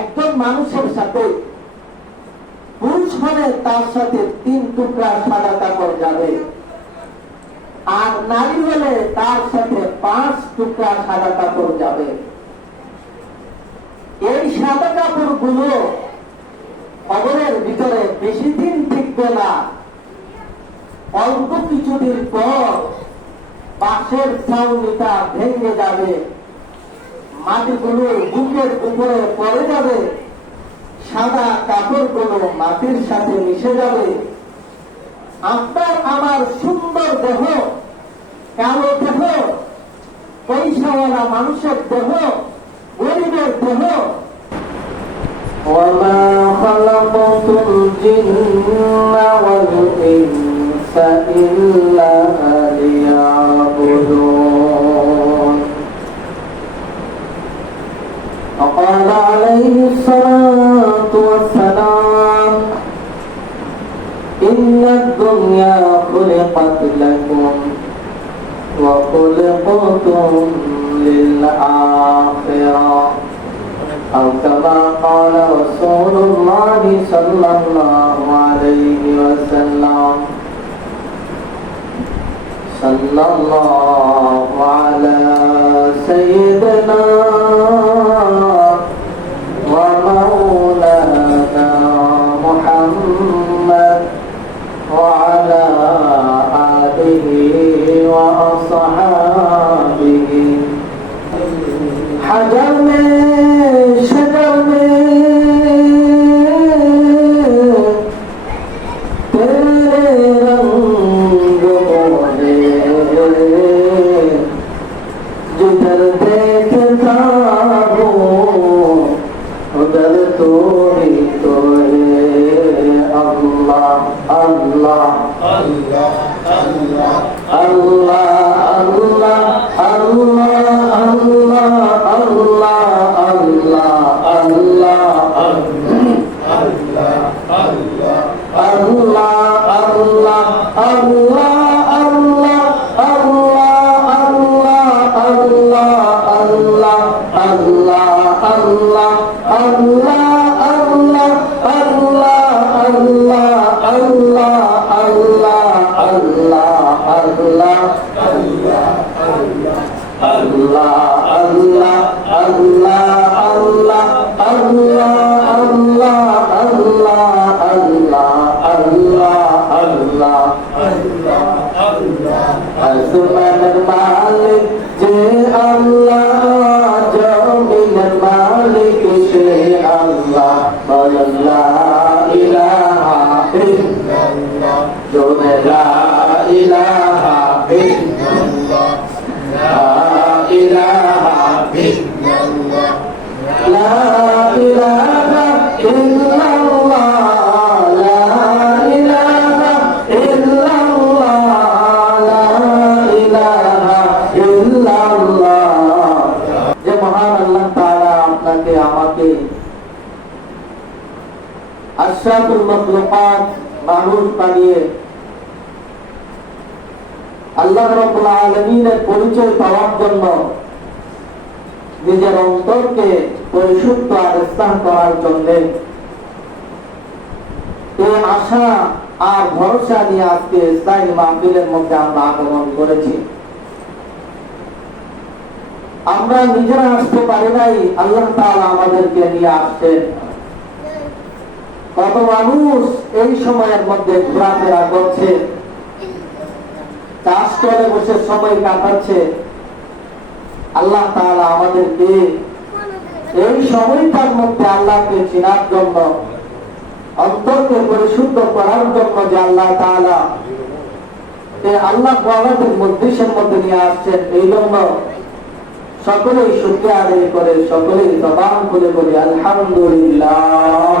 একজন মানুষের সাথে পুরুষ হলে তার সাথে 3 টুকরা সাদা কাপড় যাবে, আর নারী হলে তার সাথে 5 টুকরা সাদা কাপড় যাবে। এই সাদা কাপড়গুলো কবরের ভিতরে বেশি দিন টিকবে না। অল্প কিছুদিন পর বাঁশের ছাউনিটা ভেঙে যাবে, মাটিগুলো বুকের উপরে পড়ে যাবে, সাদা কাপড়গুলো মাটির সাথে মিশে যাবে। আপনার আমার সুন্দর দেহ, কালো দেহ, পয়সাওয়ালা মানুষের দেহ, গরিবের দেহ, وَمَا خَلَقْتُ الْجِنَّ وَالْإِنسَ إِلَّا لِيَعْبُدُونِ وقال عليه الصلاة والسلام إن الدنيا خلقت لكم وخلقتم للآخرة أو كما قال رسول الله صلى الله عليه وسلم صلى الله على سيدنا ومولانا محمد وعلى آله وأصحابه حجر में शजर में तेरे रंग बोले जिधर देखता हूँ उधर तो ही तो है अल्लाह अल्लाह अल्लाह अल्लाह अल्लाह अल्लाह আসমানের মালিক যে আল্লাহ, জমিনের মালিক সে আল্লাহ, লা ইলাহা ইল্লাল্লাহ, জোরে লা ইলাহা ইল্লাল্লাহ, লা ইলাহা ইল্লাল্লাহ, লা ইলাহা ইল্লাল্লাহ, লা ইলাহা ইল্লাল্লাহ। যে মহান আল্লাহ তাআলা আপনাকে আমাকে আশরাফুল মাখলুকাত মানুষ বানিয়ে আল্লাহ রাব্বুল আলামিনের পরিচয় পাওয়ার জন্য নিজের অন্তরকে পরিশুদ্ধ আর ইসলাম করার জন্য এই আশা আর ভরসা নিয়ে আজকে ইসলামী মাহফিলের মধ্যে আমরা আগমন করেছি। আমরা নিজেরা আসতে পারি নাই, আল্লাহ তাআলা আমাদেরকে নিয়ে আসছেন। কত মানুষ এই সময়ের মধ্যে ঘোরাফেরা করছে, চাষ করে বসে সময় কাটাচ্ছে। আল্লাহ তাআলা আমাদেরকে এই সময়টার মধ্যে আল্লাহকে চেনার জন্য, অন্তরকে পরিশুদ্ধ করার জন্য যে আল্লাহ তাআলা আল্লাহ আমাদের মধ্যের মধ্যে নিয়ে আসছেন, এই জন্য সকলেই শুকরিয়া আদায় করে সকলেই জবান খুলে বলি আলহামদুলিল্লাহ।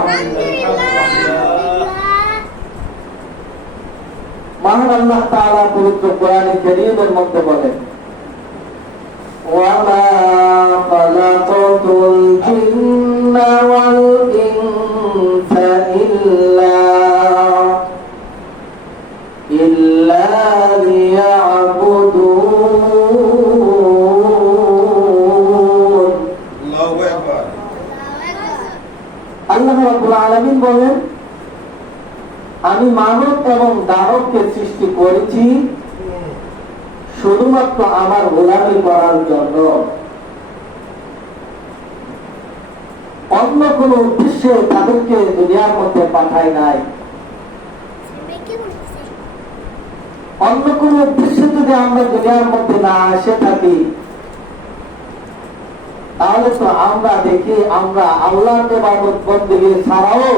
মহান আল্লাহ তাআলা পবিত্র কোরআনে কারীমের মধ্যে বলেন, ওয়ামা খালাকাতুল জিন্না ওয়াল ইনসা ইল্লা লিয়াবুদুন। আল্লাহু আকবার। আল্লাহ রাব্বুল আলামিন বলেন, আমি মানব এবং দানবকে সৃষ্টি করেছি শুধুমাত্র আমার গোলামি করার জন্য, অন্য কোন উদ্দেশ্যে তাদেরকে দুনিয়ার মধ্যে পাঠায় নাই। অন্য কোন উদ্দেশ্যে যদি আমরা দুনিয়ার মধ্যে না এসে থাকি, তাহলে তো আমরা দেখি আমরা আল্লাহকে ইবাদত বন্দেগী ছাড়াও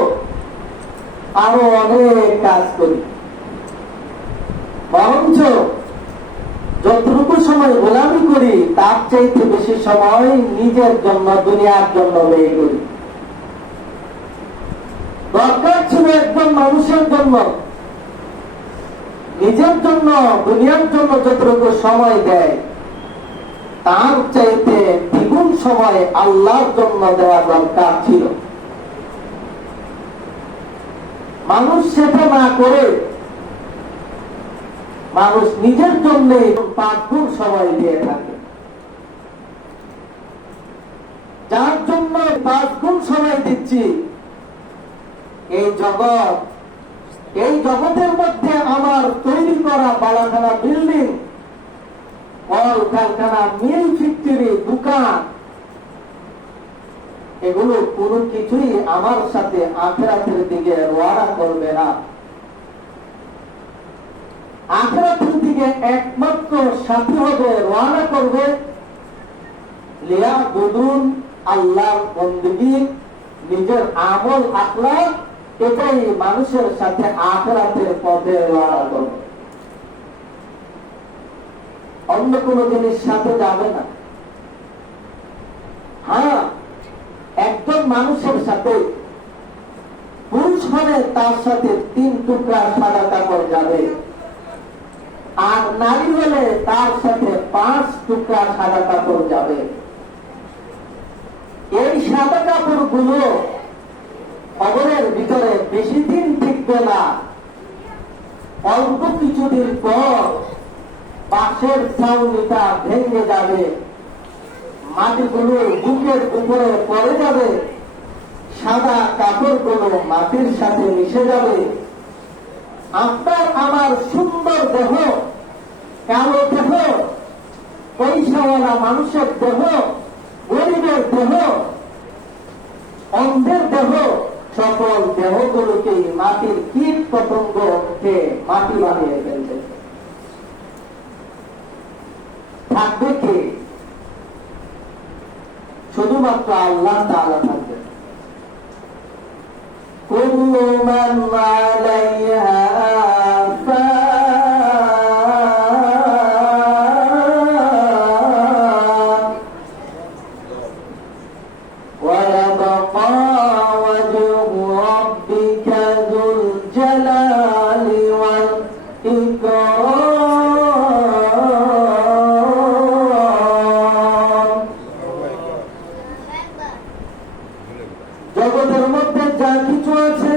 আরো অনেক কাজ করি। বরঞ্চ যতটুকু সময় গোলামি করি তার চাইতে বেশি সময় নিজের জন্য, দুনিয়ার জন্য ব্যয় করি। দরকার ছিল একজন মানুষের জন্য, নিজের জন্য, দুনিয়ার জন্য যতটুকু সময় দেয় তার চাইতে দ্বিগুণ সময় আল্লাহর জন্য দেওয়া দরকার ছিল। মানুষ সেটা না করে মানুষ নিজের জন্য 5 গুণ সময় দিয়ে থাকে। যার জন্য 5 গুণ সময় দিচ্ছি, এই জগৎ, এই জগতের মধ্যে আমার তৈরি করা বালাখানা বিল্ডিং, কল কারখানা, মিল ফ্যাক্টরি, দোকান, এগুলো কোনো কিছুই আমার সাথে আখিরাতের দিকে রওনা করবে না। আখিরাতের দিকে একমাত্র সাথী হবে, রওনা করবে লিয়াবুদুন, আল্লাহর বন্দেগী, নিজের আমল আখলাক, এটাই মানুষের সাথে আখিরাতের পথে রওনা করবে। অন্য কোন জিনিস সাথে যাবে না। হ্যাঁ, একজন মানুষের সাথে পুরুষ হলে তার সাথে 3 টুকরা সাদা কাপড় যাবে, আর নারী হলে তার সাথে 5 টুকরা সাদা কাপড় যাবে। এই সাদা কাপড় গুলো কবরের ভিতরে বেশি দিন টিকবে না। অল্প কিছুদিন পর পাশের ছাউনিটা ভেঙে যাবে, মাটিগুলো বুকের উপরে পড়ে যাবে, সাদা কাপড়গুলো মাটির সাথে মিশে যাবে। আপনার আমার সুন্দর দেহ, কালো দেহ, পয়সাওয়ালা মানুষের দেহ, গরিবের দেহ, অন্ধের দেহ, সকল দেহগুলোকে মাটির কীট পতঙ্গকে মাটি বানিয়ে ফেলবে। থাকবে কে? শুধুমাত্র আল্লাহ তাআলা থাকবে। কুল্লু মান আলাইহা ফান ওয়া ইয়াবকা ওয়াজহু রাব্বিকা যুল জালালি ওয়াল ইকরাম। জগতের মধ্যে যা কিছু আছে,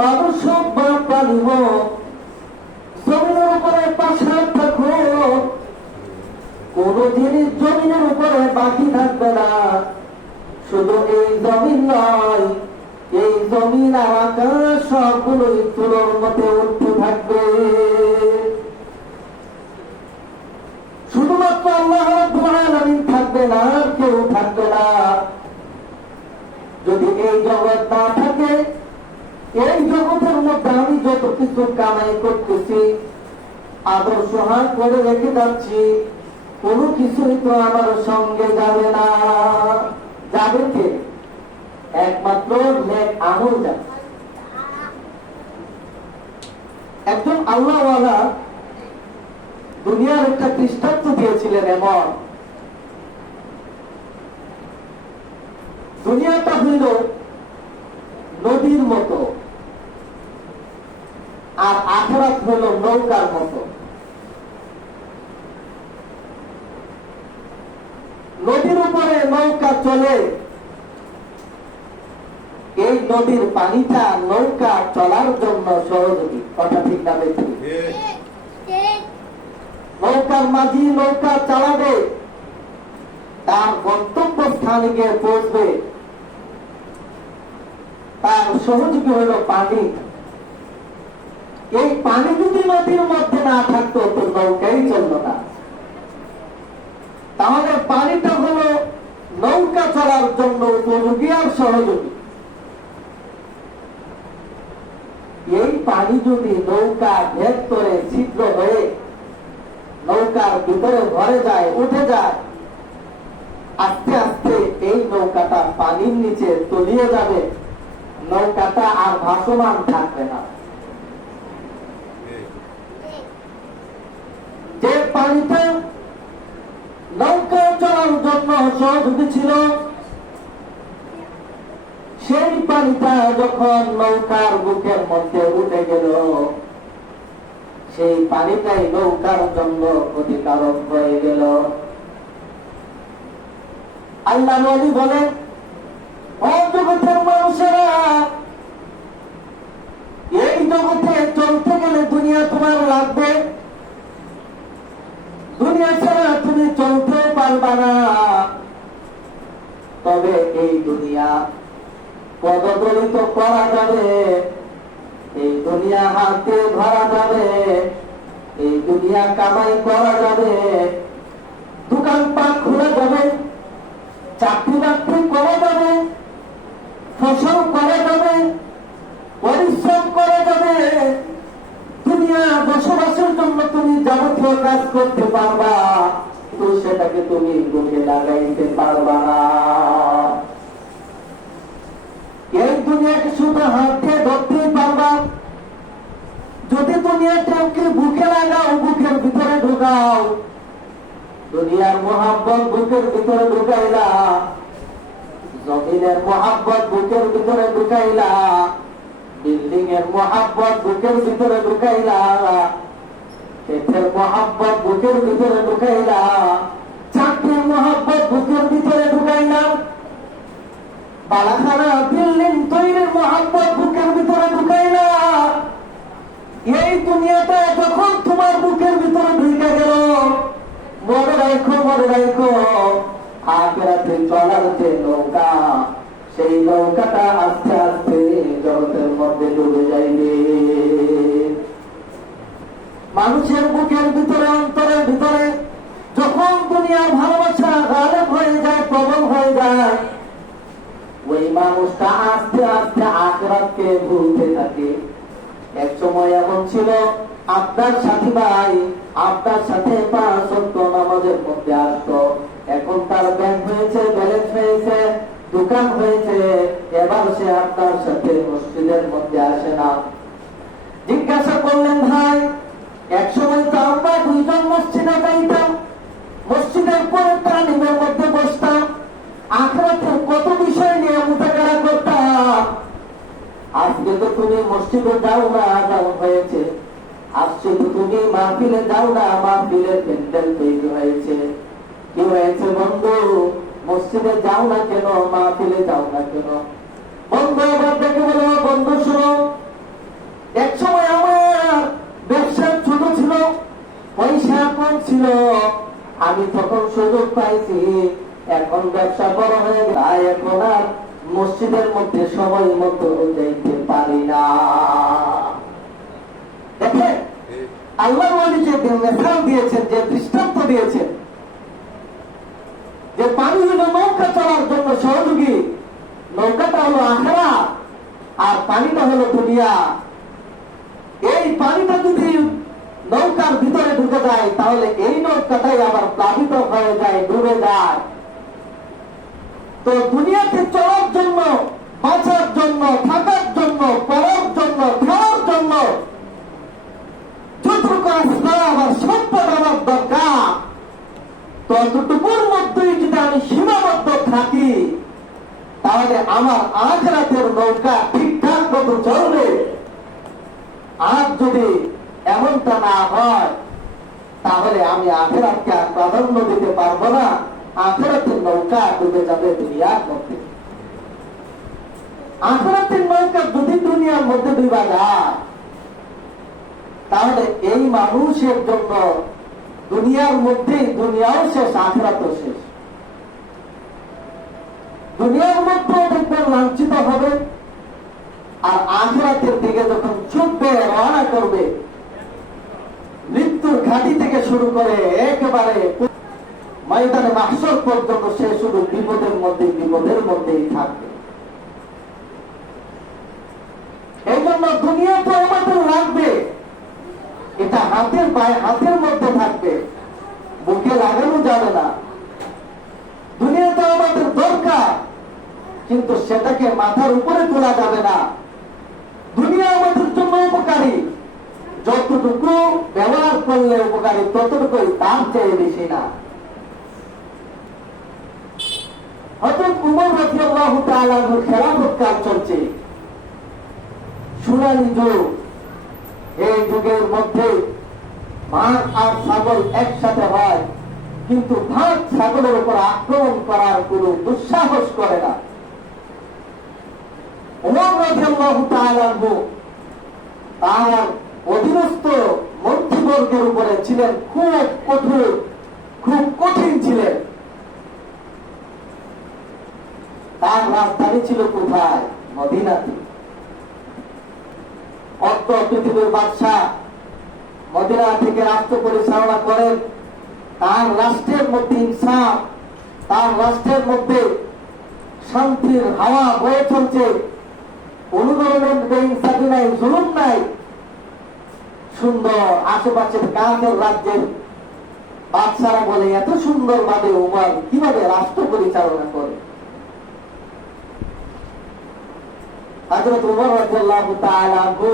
মানুষ হোক বা প্রাণী হোক, জমিনের উপরে পাশার থাকুক, কোন জিনিস জমিনের উপরে বাকি থাকবে না। শুধু এই জমিন নয়, এই জমিন আর আকাশ সবগুলোই তুলোর মধ্যে উঠতে থাকবে। শুধুমাত্র আল্লাহ রাব্বুল আলামিন থাকবে না, কেউ থাকবে না। যদি এই জগৎ না থাকে, এই জগতের মধ্যে আমি যত কিছু কামাই করতেছি, আদর্শ হাত করে রেখে যাচ্ছি, কোনো কিছুই তো আমার সঙ্গে যাবে না। যাবে কে? একমাত্র নেক আমল যাবে। একজন আল্লাহওয়ালা দুনিয়ার একটা দৃষ্টান্ত দিয়েছিলেন এমন, দুনিয়াটা হইল নদীর মতো, আর আখিরাত হইল নৌকার মতো। নদীর উপরে নৌকা চলে, এই নদীর পানিটা নৌকা চলার জন্য সহযোগী। কথা ঠিক না বেশি? নৌকার মাঝি নৌকা চালাবে, তার গন্তব্য স্থানে গিয়ে পৌঁছবে, সহযোগী হলো পানি। এই পানি যদি নদীর মধ্যে না থাকতো তো নৌকাই চলল না। তাহলে পানিটা হলো নৌকা চলার জন্য উপযোগী আর সহযোগী। এই পানি যদি নৌকা ভেদ করে ছিদ্র হয়ে নৌকার ভিতরে ভরে যায়, উঠে যায়, আস্তে আস্তে এই নৌকাটা পানির নিচে তলিয়ে যাবে, নৌকাটা আর ভাসমান থাকবে না। যে পানিটা নৌকা চলার জন্য সহযোগী ছিল, সেই পানিটা যখন নৌকার বুকের মধ্যে উঠে গেল, সেই পানিটাই নৌকার জন্য ক্ষতিকারক হয়ে গেল। আল্লাহ নবী বলেন, ও জগতের মানুষেরা, এই জগতে চলতে গেলে দুনিয়া তোমার লাগবে, দুনিয়া ছাড়া তুমি চলতে পারবা না। তবে এই দুনিয়া পদদলিত করা যাবে, এই দুনিয়া হাতে ধরা যাবে, এই দুনিয়া কামাই করা যাবে, দোকানপাট খোলা যাবে, চাকরি বাকরি করা যাবে, ফসল করা যাবে, পরিশ্রম করা যাবে। দুনিয়া বসবাসের জন্য তুমি যাবতীয় কাজ করতে পারবা, তো সেটাকে তুমি গুণে লাগাইতে পারবা না। এই দুনিয়াকে শুধু হাতে ধরতেই পারবা। যদি দুনিয়াটাকে বুকে লাগাও, বুকের ভিতরে ঢুকাও, দুনিয়ার মোহাব্বত বুকের ভিতরে ঢুকাইলা, জমিনের মোহাব্বত বুকের ভিতরে ঢুকাইলা, বিল্ডিং এর মোহাব্বত বুকের ভিতরে ঢুকাইলা, ক্ষেতের মোহাব্বত বুকের ভিতরে ঢুকাইলা, চাকরির মোহাব্বত বুকের ভিতরে ঢুকাইলা, বালাখানা বিল্ডিং তৈরির মোহাব্বত বুকের ভিতরে ঢুকাইলা। এই দুনিয়াটা যখন তোমার বুকের ভিতরে ঢুকে গেল, মনে রাখো আখিরাতে চলার যে নৌকা, সেই নৌকাটা আস্তে আস্তে জগতের মধ্যে ডুবে যাইবে। মানুষের বুকের ভিতরে, অন্তরের ভিতরে যখন দুনিয়ার ভালোবাসা গালেব হয়ে যায়, প্রবল হয়ে যায়, ওই মানুষটা আস্তে আস্তে আখিরাতকে ভুলতে থাকে। এক সময় এমন ছিল, আপনার সাথী ভাই আপনার সাথে 5 ওয়াক্ত নামাজের মধ্যে আসতো, এখন তার ব্যাংক হয়েছে, ব্যালেন্স হয়েছে, দোকান হয়েছে, এবার সে আপনার সাথে মসজিদের মধ্যে আসে না। জিজ্ঞাসা করলেন, ভাই এক সময় তো আমরা 2 জন মসজিদে যাইতাম, মসজিদের পরে তালিমের মধ্যে বসতাম, আখিরাতের কত বিষয় নিয়ে মুতাকারা করতাম। আজকে তো তুমি মসজিদে যাও না, আযান হয়েছে। আজকে তো তুমি মাহফিলে যাও না, মাহফিলের প্যান্ডেল তৈরি হয়েছে। কি হয়েছে বন্ধু, মসজিদে যাও না কেন, মাহফিলে যাও না কেন? বন্ধু এবার দেখে বলো, বন্ধু শুনো, এক সময় আমার ব্যবসা ছোট ছিল, পয়সা কম ছিল, আমি তখন সুযোগ পাইছি, এখন ব্যবসা বড় হয়ে যায়, এখন আর মসজিদের মধ্যে সময় মতো যাইতে পারি না। দেখেন আল্লাহ নবী যে মেসাল দিয়েছেন, যে দৃষ্টান্ত দিয়েছেন, যে পানি হলো নৌকা চলার জন্য সহযোগী, নৌকাটা হলো আখিরাত আর পানিটা হলো দুনিয়া। এই পানিটা যদি নৌকার ভিতরে ঢুকে যায়, তাহলে এই নৌকাটাই আবার প্লাবিত হয়ে যায়, ডুবে যায়। তো দুনিয়াতে চলার জন্য, বাঁচার জন্য, থাকার জন্য, পড়ার জন্য, খাওয়ার জন্য যতটুকু আসলাম আমার সম্পদ আমার দরকার, ততটুকুর মধ্যেই যদি আমি সীমাবদ্ধ থাকি, তাহলে আমার আখিরাতের নৌকা ঠিকঠাক মতো চলবে। আর যদি এমনটা না হয়, তাহলে আমি আখিরাতকে আর প্রাধান্য দিতে পারবো না, আখিরাতের নৌকা ডুবে যাবে দুনিয়ার মধ্যে। আখিরাতের নৌকা যদি দুনিয়ার মধ্যে ডুবা যায়, তাহলে এই মানুষের জন্য দুনিয়ার মধ্যেই দুনিয়াও শেষ, আখিরাতও শেষ। দুনিয়ার মধ্যে দেখবেন লাঞ্ছিত হবে, করবে, মৃত্যুর ঘাটি থেকে শুরু করে একেবারে ময়দানে মাহশর পর্যন্ত সে শুধু বিপদের মধ্যেই থাকবে। এই জন্য দুনিয়া তো আমাদের লাগবে, এটা হাতের মধ্যে থাকবে, বুকে লাগানো যাবে না। দুনিয়া তো আমাদের দরকার, কিন্তু সেটাকে মাথার উপরে তোলা যাবে না। দুনিয়া আমাদের জন্য উপকারী, যতটুকু ব্যবহার করলে উপকারী ততটুকুই, তার চেয়ে বেশি না। হযরত উমর রাদিয়াল্লাহু তাআলা আনহুর খেলাফত কাল চলছে, সোনালী যুগ। এই যুগের মধ্যে ভাগ আর ছাগল একসাথে হয়, কিন্তু ভাগ ছাগলের উপর আক্রমণ করার কোন দুঃসাহস করে না। উমর রাদিয়াল্লাহু তাআলা আনহু তার অধীনস্থ মন্ত্রীবর্গের উপরে ছিলেন খুব কঠোর, খুব কঠিন ছিলেন। তার রাজধানী ছিল কোথায়? মদিনাতে। অর্থ পৃথিবীর বাদশাহ মদিনা থেকে রাষ্ট্র পরিচালনা করেন। তার রাষ্ট্রের মধ্যে ইনসাফ, তার রাষ্ট্রের মধ্যে শান্তির হাওয়া বয়ে চলছে, কোন ধরনের বেইনসাফি নাই, জুলুম নাই। সুন্দর আশেপাশের কাছের রাজ্যের বাদশারা বলে, এত সুন্দর ভাবে উমর কিভাবে রাষ্ট্র পরিচালনা করে। হযরত উমর রাদিয়াল্লাহু তাআলা আনহু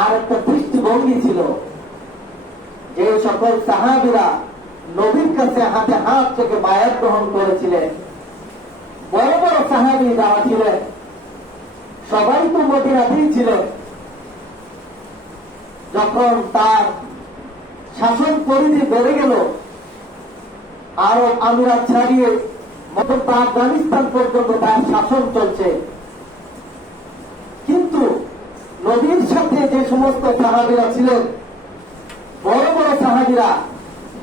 আর একটা দৃষ্টিভঙ্গি ছিল, যে সকল সাহাবীরা নবীর কাছে হাতে হাত থেকে বায়াত গ্রহণ করেছিলেন, বড় বড় সাহাবী যারা ছিলেন সবাই তো মদিনাতেই ছিলেন। যখন তার শাসন পরিধি বেড়ে গেল, আরব আমিরাত ছাড়িয়ে আফগানিস্তান পর্যন্ত তার শাসন চলছে, কিন্তু নবীর সাথে যে সমস্ত সাহাবীরা ছিলেন, বড় বড় সাহাবীরা,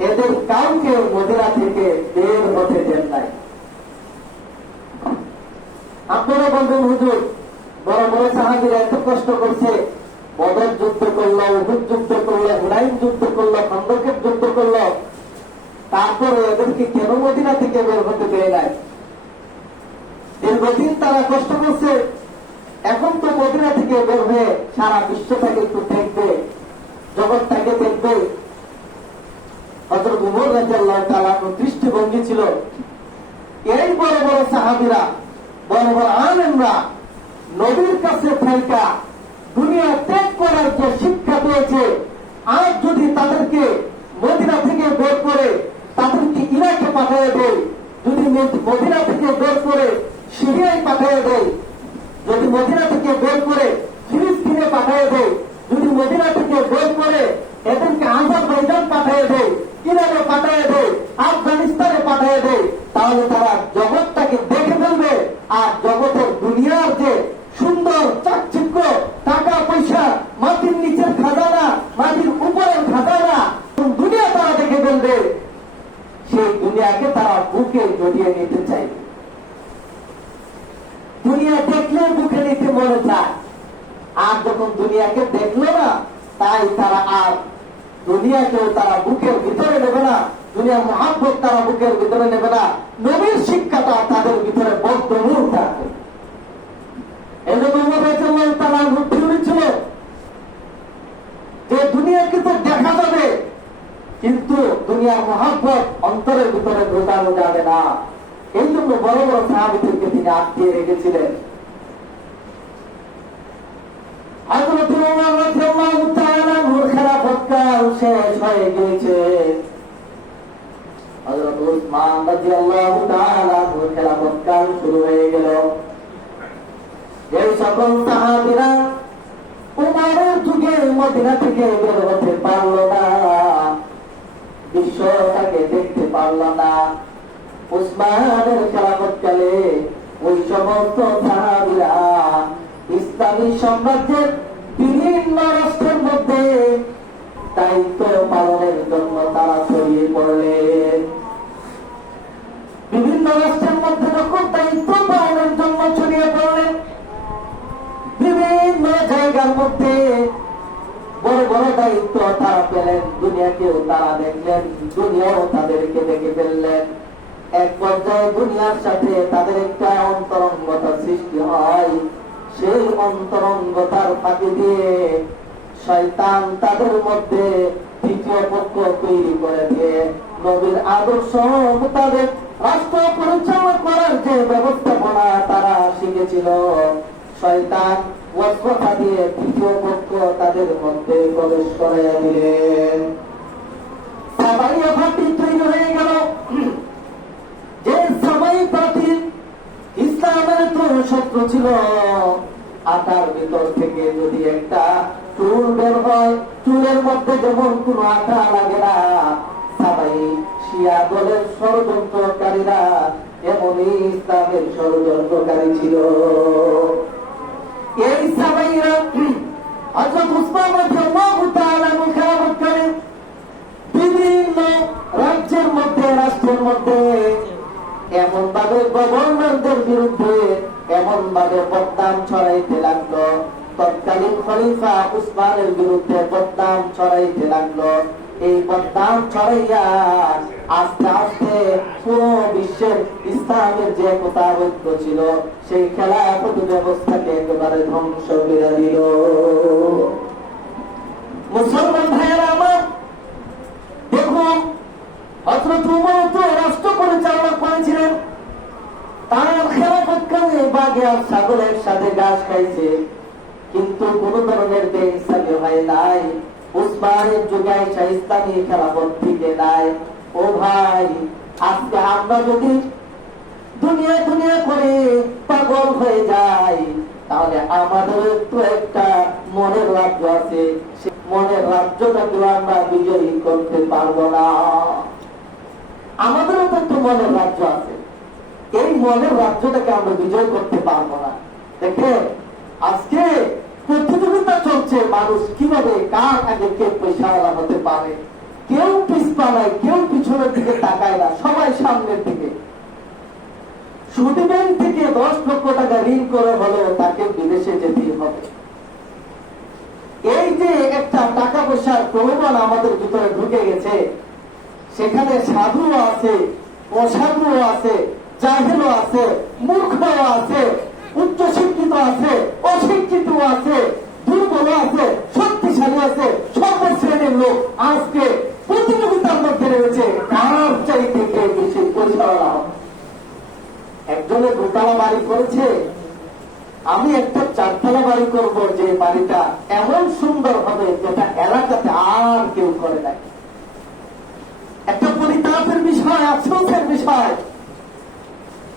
এদের কাউকে মদিনা থেকে বের হতে দেন নাই। আপনারা বলবেন, হুজুর বড় বড় সাহাবীরা এত কষ্ট করছে, বদর যুদ্ধ করলো, উহুদ যুদ্ধ করলো, হুনাইন যুদ্ধ করলো, খন্দকের যুদ্ধ করলো, তারপরে এদেরকে কেন মদিনা থেকে বের হতে দেয় নাই? দীর্ঘদিন তারা কষ্ট করছে, এখন তো মদিনা থেকে বের হয়ে সারা বিশ্বটাকে একটু দেখবে, জগৎটাকে দেখবে। হযরত উমর রাদিয়াল্লাহু তাআলা আনহুর দৃষ্টিভঙ্গি ছিল, এই বড় বড় সাহাবীরা, বড় বড় আলেমরা নবীর কাছে থাইকা দুনিয়া ত্যাগ করার যে শিক্ষা পেয়েছে, আজ যদি তাদেরকে মদিনা থেকে বের করে তাদেরকে ইরাকে পাঠিয়ে দেয়, যদি মদিনা থেকে বের করে সিরিয়ায় পাঠিয়ে দেয়, যদি মদিনা থেকে বের করে ফিলিস্তিনে পাঠিয়ে দেয়, যদি মদিনা থেকে বের করে এদেরকে আজারবাইজান পাঠিয়ে দেয়, ইরানে পাঠিয়ে দেয়, আফগানিস্তানে পাঠিয়ে দেয়, তাহলে তারা জগৎটাকে দেখে ফেলবে। আর জগতের দুনিয়ার যে সুন্দর চাকচিক্য, টাকা পয়সা, মাটির নিচের খাজানা, মাটির উপরের খাজানা, দুনিয়া তারা দেখে ফেলবে। সেই দুনিয়াকে তারা বুকে জড়িয়ে নিতে চাইবে। দুনিয়া দেখলে বুকে নিতে মনে চায়, আর যখন দুনিয়াকে দেখলো না, তাই তারা আর দুনিয়াকেও তারা বুকের ভিতরে নেবে না, দুনিয়ার মহাব্বত তারা বুকের ভিতরে নেবে না। নবীর শিক্ষাটা তাদের ভিতরে বদ্ধমূল থাকবে। এই জন্য উমর রাদিয়াল্লাহু তাআলা আনহু থিওরি ছিল যে দুনিয়াকে তো দেখা যাবে, কিন্তু দুনিয়ার মহাব্বত অন্তরের ভিতরে ঢোকানো যাবে না। এই জন্য বড় বড় সাহাবীদেরকে তিনি আটকিয়ে রেখেছিলেন। হযরত উমর রাদিয়াল্লাহু তাআলা আনহুর খেলাফতকাল শেষ হয়ে গিয়েছে। হযরত উসমান রাদিয়াল্লাহু তাআলা আনহুর খেলাফতকাল শুরু হয়ে গেল। যে সকল সাহাবীরা উমরের যুগে মদিনা থেকে বের হতে পারল না, বিশ্বটাকে দেখতে পারল না, উসমানের খেলাফতকালে ওই সমস্ত সাহাবীরা ইসলামী সাম্রাজ্যের বিভিন্ন রাষ্ট্রের মধ্যে দায়িত্ব পালনের জন্য তারা ছড়িয়ে পড়লেন। বিভিন্ন রাষ্ট্রের মধ্যে যখন দায়িত্ব পালনের জন্য ছড়িয়ে পড়লেন, বিভিন্ন জায়গার মধ্যে তারা পেলেন, দুনিয়াকেও তারা দেখলেন, দুনিয়াও তাদেরকে দেখে ফেললেন। এক পর্যায়ে দুনিয়ার সাথে তাদের একটা অন্তরঙ্গতা সৃষ্টি হয়। সেই অন্তরঙ্গতার ফাঁকি দিয়ে শয়তান তাদের মধ্যে দ্বিতীয় পক্ষ তৈরি করে দিয়ে নবীর আদর্শ মোতাবেক রাষ্ট্র পরিচালনা করার যে ব্যবস্থাপনা তারা শিখেছিল, শয়তান কথা দিয়ে তৃতীয় পক্ষ তাদের মধ্যে প্রবেশ করে দিলেন। সাবাইয়া পার্টি তৈরি হয়ে গেল। যে সাবাই পার্টি ইসলামের তো শত্রু ছিল। আটার ভিতর থেকে যদি একটা চুল বের হয়, চুলের মধ্যে যেমন কোন আঠা লাগে না, সাবাই শিয়া দলের ষড়যন্ত্রকারীরা এমনই ইসলামের ষড়যন্ত্রকারী ছিল। এই সাবাইরা হযরত উসমান রাদিয়াল্লাহু তাআলা মুখাবত করে বিভিন্ন রাজ্যের মধ্যে, রাষ্ট্রের মধ্যে এমন ভাবে গভর্নরদের বিরুদ্ধে এমন ভাবে বদনাম ছড়াইতে লাগলো, তৎকালীন খলিফা উসমানের বিরুদ্ধে বদনাম ছড়াইতে লাগলো। এই বদনাম ছড়াইয়া আস্তে আস্তে পুরো বিশ্বের ইসলামের যে একতা ঐক্য ছিল সেই খেলাফত ব্যবস্থাকে একেবারে ধ্বংস করে দিল। মুসলমান ভাইয়েরা আমার, দেখুন হযরত উমর তো রাষ্ট্র পরিচালনা করেছিলেন, তার খেলাফতকালে বাঘে আর ছাগলের সাথে ঘাস খাইছে, কিন্তু কোন ধরনের বেইনসাফি হয় নাই। উসমানের যুগে এসে ইসলামী খেলাফত থেকে নাই। ও ভাই, আজকে আমরা যদি দুনিয়া দুনিয়া করে পাগল হয়ে যাই, তাহলে আমাদের তো একটা মনের রাজ্য আছে, সেই মনের রাজ্যটাকে আমরা বিজয়ী করতে পারবো না। আমাদেরও তো একটা মনের রাজ্য আছে, এই মনের রাজ্যটাকে আমরা বিজয় করতে পারবো না। দেখেন আজকে প্রতিযোগিতা চলছে, মানুষ কিভাবে কার আগে কে পয়সাওয়ালা হতে পারে। কেউ পিছপা নাই, কেউ পিছনের দিকে তাকায় না, সবাই সামনের দিকে। সুদী ব্যাংক থেকে 10 লক্ষ টাকা ঋণ করে হলেও তাকে বিদেশে যেতেই হবে। এই যে একটা টাকা পয়সার প্রলোভন আমাদের ভিতরে ঢুকে গেছে, সেখানে সাধুও আছে, অসাধুও আছে, জাহেলও আছে, মূর্খও আছে, উচ্চ শিক্ষিত আছে, অশিক্ষিত আছে, দুর্বল আছে, শক্তিশালী আছে, সর্ব শ্রেণীর লোক আজকে প্রতিযোগিতার মধ্যে রয়েছে কার চাইতে কে বেশি পয়সাওয়ালা হবে। একজনের দোতলা বাড়ি করেছে, আমি একটা 4তলা বাড়ি করবো, যে বাড়িটা এমন সুন্দর হবে যেটা এলাকাতে আর কেউ করে নাই। একটা পরিতাপের বিষয়, আফসোসের বিষয়,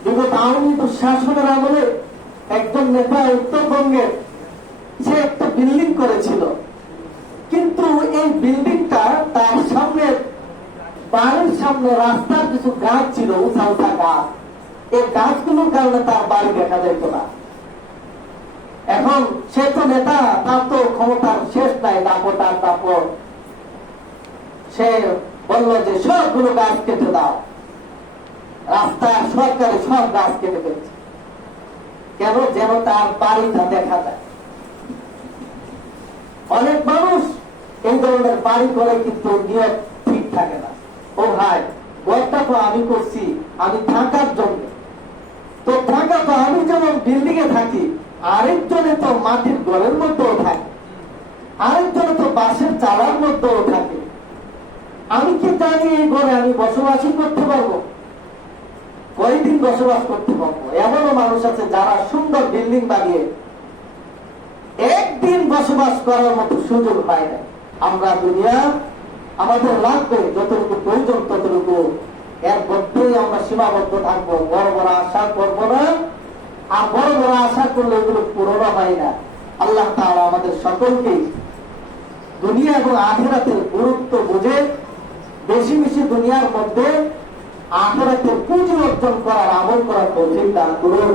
বিগত আওয়ামী শাসনের আমলে একজন নেতা উত্তরবঙ্গের সে একটা বিল্ডিং করেছিল, কিন্তু এই বিল্ডিংটা তার সামনে, বাড়ির সামনে রাস্তার কিছু গাছ ছিল, উঁচা উঁচা গাছ, এই গাছগুলোর কারণে তার বাড়ি দেখা যেত না। এখন সে তো নেতা, তার তো ক্ষমতার শেষ নাই, দাপট আর দাপট। সে বলল যে সবগুলো গাছ কেটে দাও, রাস্তা সরকারি সব গাছ কেটে ফেলছে, কেন যেন তার বাড়িটা দেখা যায়। অনেক মানুষ এই ধরনের বাড়ি করে কিন্তু নিয়ত ঠিক থাকে না। ও ভাই, ঘরটা তো আমি করছি আমি থাকার জন্য, তো থাকা তো আমি যেমন বিল্ডিং এ থাকি, আরেকজনে তো মাটির ঘরের মধ্যেও থাকে, আরেকজনে তো বাঁশের চালার মধ্যেও থাকে। আমি কি জানি এই ঘরে আমি বসবাসই করতে পারবো? কয়েকদিন বসবাস করতে পারবো? এমনও মানুষ আছে যারা সুন্দর বিল্ডিং বানিয়ে একদিন বসবাস করার মতো সুযোগ পায় না। আমরা দুনিয়া আমাদের লাগবে যতটুকু প্রয়োজন ততটুকু, এর মধ্যেই আমরা সীমাবদ্ধ থাকবো। বড় বড় আশা করবো না, আর বড় বড় আশা করলে এগুলো পূরণ হয় না। আল্লাহ তাআলা আমাদের সকলকে দুনিয়া এবং আখিরাতের গুরুত্ব বুঝে বেশি বেশি দুনিয়ার মধ্যে আখিরাতের পুঁজি অর্জন করার, আমল করার তৌফিক দান করুন।